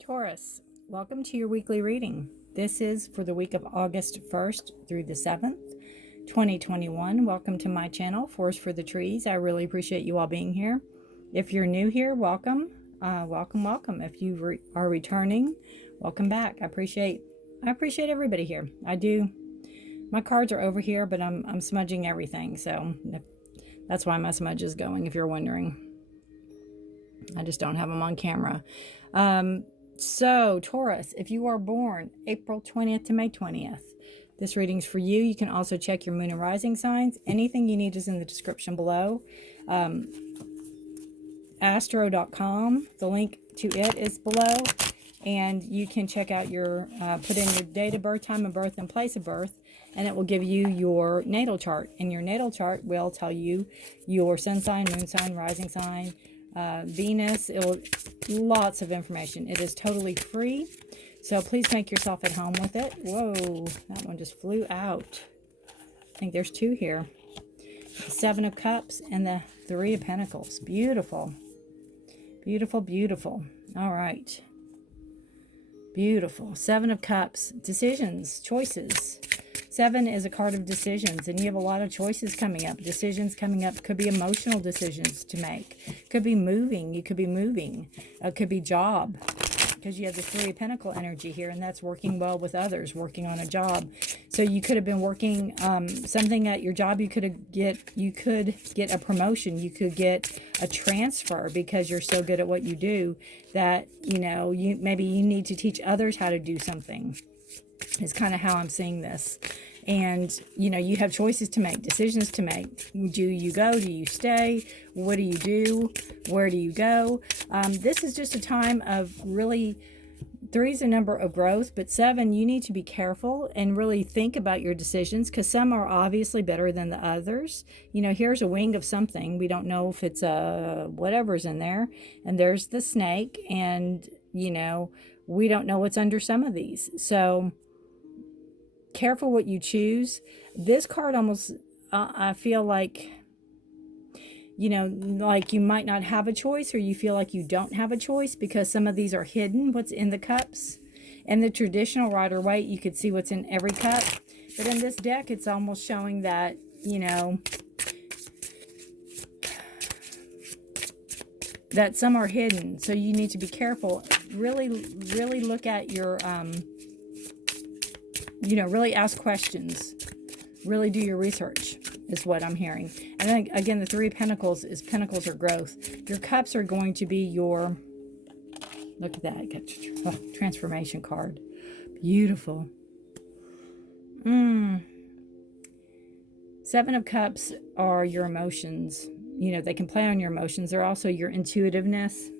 Taurus, welcome to your weekly reading. This is for the week of August 1st through the 7th, 2021. Welcome to my channel, Forest for the Trees. I really appreciate you all being here. If you're new here, welcome. Welcome. If you are returning, welcome back. I appreciate everybody here. I do. My cards are over here, but I'm smudging everything, so that's why my smudge is going, if you're wondering. I just don't have them on camera. So, Taurus, if you are born April 20th to May 20th, this reading's for you. You can also check your moon and rising signs. Anything you need is in the description below. Astro.com, the link to it is below. And you can check out your, put in your date of birth, time of birth, and place of birth, and it will give you your natal chart. And your natal chart will tell you your sun sign, moon sign, rising sign, Venus. Lots of information. It is totally free, so please make yourself at home with it. Whoa, that one just flew out. I think there's two here. The Seven of Cups and the Three of Pentacles. Beautiful. All right, beautiful. Seven of Cups, decisions, choices. Seven is a card of decisions, and you have a lot of choices coming up. Decisions coming up. Could be emotional decisions to make. Could be moving. You could be moving. Could be job, because you have the Three of Pentacle energy here, and that's working well with others, working on a job. So you could have been working something at your job. You could get a promotion. You could get a transfer because you're so good at what you do that maybe you need to teach others how to do something. Is kind of how I'm seeing this. And you have choices to make, decisions to make. Do you go? Do you stay? What do you do? Where do you go? This is just a time of really, 3 is a number of growth, but 7, you need to be careful and really think about your decisions, because some are obviously better than the others. Here's a wing of something. We don't know if it's whatever's in there. And there's the snake, and we don't know what's under some of these. So careful what you choose. This card almost, I feel like, like you might not have a choice, or you feel like you don't have a choice, because some of these are hidden, what's in the cups. In the traditional Rider-Waite, you could see what's in every cup. But in this deck, it's almost showing that, that some are hidden. So you need to be careful. Really look at your, really ask questions. Really do your research is what I'm hearing. And then again, the Three of Pentacles is pentacles or growth. Your cups are going to be your, look at that, transformation card. Beautiful. Seven of Cups are your emotions. They can play on your emotions. They're also your intuitiveness.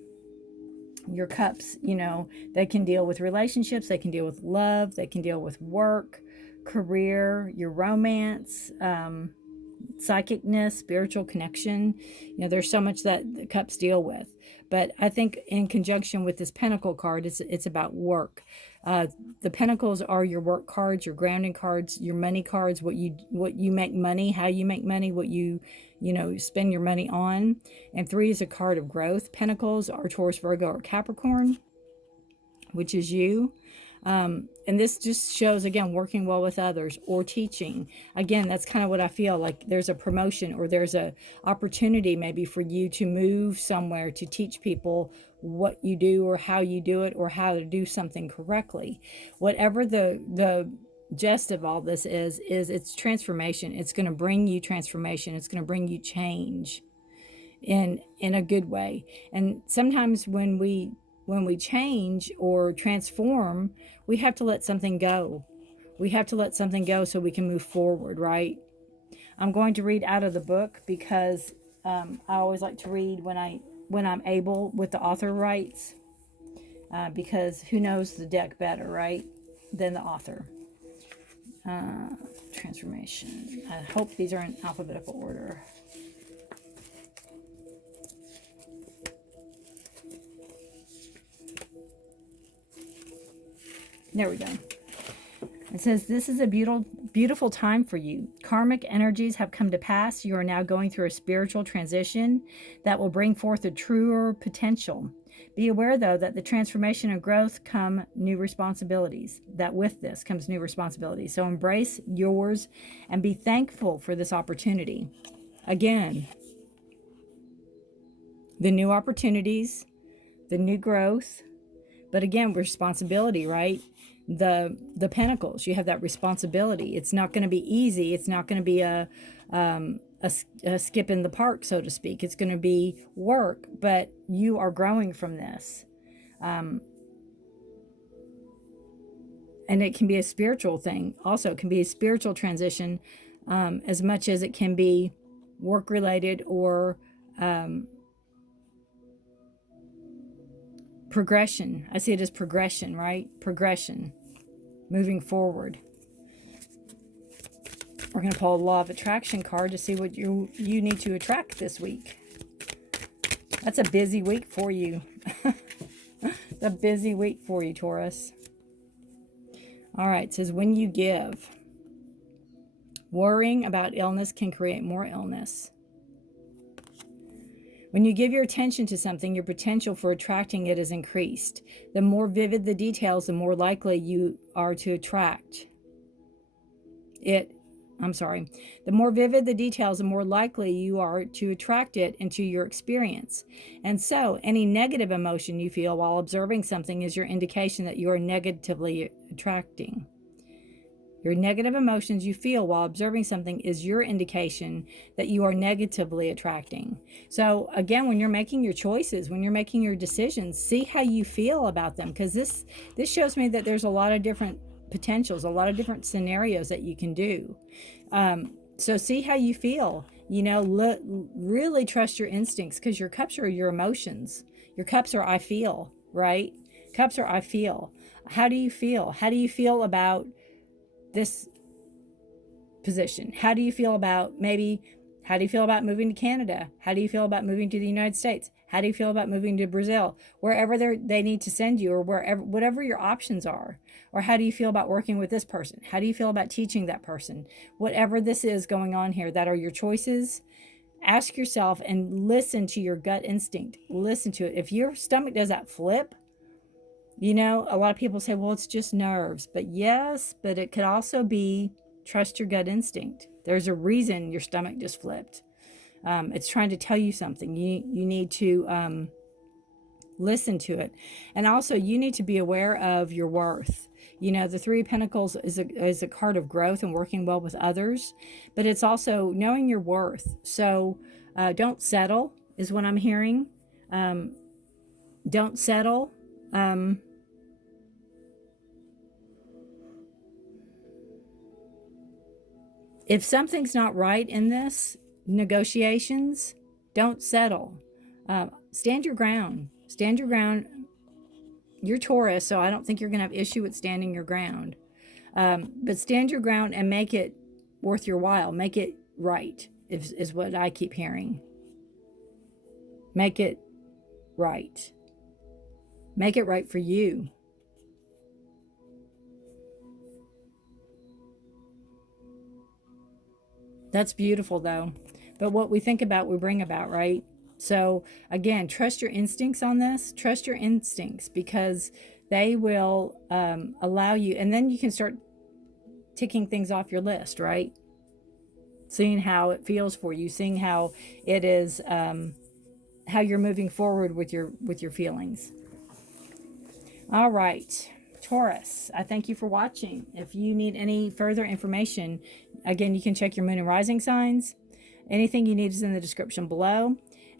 Your cups, they can deal with relationships. They can deal with love. They can deal with work, career, your romance, psychicness, spiritual connection. There's so much that the cups deal with. But I think in conjunction with this Pentacle card, it's about work. The Pentacles are your work cards, your grounding cards, your money cards, what you make money, how you make money, what you spend your money on. And 3 is a card of growth. Pentacles are Taurus, Virgo, or Capricorn, which is you. And this just shows, again, working well with others or teaching. Again, that's kind of what I feel like. There's a promotion, or there's a opportunity maybe for you to move somewhere to teach people what you do, or how you do it, or how to do something correctly. Whatever the gist of all this is it's transformation. It's going to bring you transformation. It's going to bring you change in a good way. And sometimes when we change or transform, we have to let something go. We have to let something go so we can move forward, right? I'm going to read out of the book, because I always like to read when I'm able, with the author writes, because who knows the deck better, right, than the author. Transformation. I hope these are in alphabetical order. There we go. It says, this is a beautiful time for you. Karmic energies have come to pass. You are now going through a spiritual transition that will bring forth a truer potential. Be aware, though, that the transformation and growth come new responsibilities, that with this comes new responsibilities. So embrace yours and be thankful for this opportunity. Again, the new opportunities, the new growth, but again, responsibility, right? The pentacles, you have that responsibility. It's not going to be easy. It's not going to be a skip in the park, so to speak. It's going to be work, but you are growing from this. And it can be a spiritual thing. Also, it can be a spiritual transition as much as it can be work-related or progression. I see it as progression, right? Progression. Moving forward. We're going to pull a Law of Attraction card to see what you need to attract this week. That's a busy week for you. It's a busy week for you, Taurus. All right, it says, when you give, worrying about illness can create more illness. When you give your attention to something, your potential for attracting it is increased. The more vivid the details, the more likely you are to attract it. The more vivid the details, the more likely you are to attract it into your experience. And so, any negative emotion you feel while observing something is your indication that you are negatively attracting. Your negative emotions you feel while observing something is your indication that you are negatively attracting. So again, when you're making your choices, when you're making your decisions, see how you feel about them, because this shows me that there's a lot of different potentials, a lot of different scenarios that you can do. So see how you feel. Really trust your instincts, because your cups are your emotions. Your cups are I feel, right? Cups are I feel. How do you feel? How do you feel about this position? How do you feel about how do you feel about moving to Canada? How do you feel about moving to the United States? How do you feel about moving to Brazil? Wherever they need to send you, or whatever your options are. Or how do you feel about working with this person? How do you feel about teaching that person? Whatever this is going on here, that are your choices, ask yourself and listen to your gut instinct. Listen to it. If your stomach does that flip, a lot of people say, well, it's just nerves. But yes, but it could also be trust your gut instinct. There's a reason your stomach just flipped. It's trying to tell you something. You need to listen to it. And also, you need to be aware of your worth. The Three of Pentacles is a card of growth and working well with others. But it's also knowing your worth. So don't settle is what I'm hearing. Don't settle. If something's not right in this negotiations, don't settle. Stand your ground. Stand your ground. You're Taurus, so I don't think you're going to have issue with standing your ground. But stand your ground and make it worth your while. Make it right, is what I keep hearing. Make it right. Make it right for you. That's beautiful, though. But what we think about, we bring about, right? So, again, trust your instincts on this. Trust your instincts, because they will allow you. And then you can start ticking things off your list, right? Seeing how it feels for you. Seeing how it is, how you're moving forward with your feelings. All right. Taurus, I thank you for watching. If you need any further information, again, you can check your moon and rising signs. Anything you need is in the description below.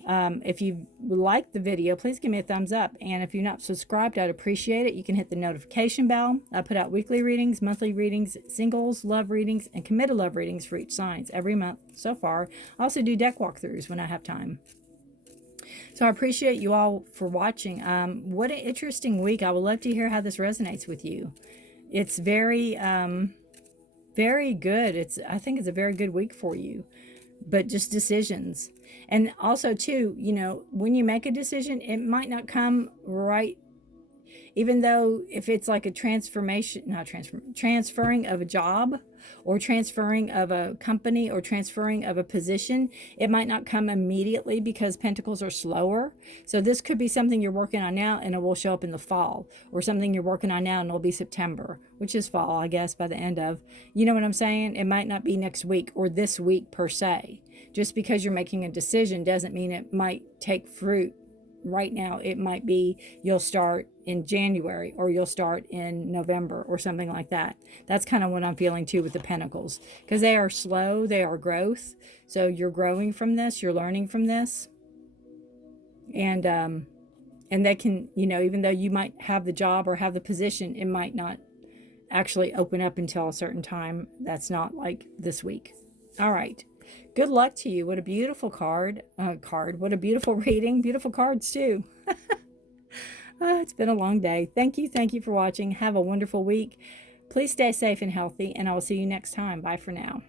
If you like the video, please give me a thumbs up. And if you're not subscribed, I'd appreciate it. You can hit the notification bell. I put out weekly readings, monthly readings, singles, love readings, and committed love readings for each signs every month so far. I also do deck walkthroughs when I have time. So I appreciate you all for watching. What an interesting week. I would love to hear how this resonates with you. It's very, very good. I think it's a very good week for you. But just decisions. And also, too, when you make a decision, it might not come right. Even though if it's like a transferring of a job, or transferring of a company, or transferring of a position, it might not come immediately because pentacles are slower. So this could be something you're working on now and it will show up in the fall, or something you're working on now and it'll be September, which is fall, I guess, by the end of, you know what I'm saying? It might not be next week or this week per se. Just because you're making a decision doesn't mean it might take fruit right now. It might be you'll start in January, or you'll start in November, or something like that. That's kind of what I'm feeling too with the pentacles, because they are slow, they are growth. So you're growing from this, you're learning from this, and they can, you know, even though you might have the job or have the position, it might not actually open up until a certain time. That's not like this week. All right. Good luck to you. What a beautiful card. What a beautiful reading. Beautiful cards too. It's been a long day. Thank you. Thank you for watching. Have a wonderful week. Please stay safe and healthy, and I will see you next time. Bye for now.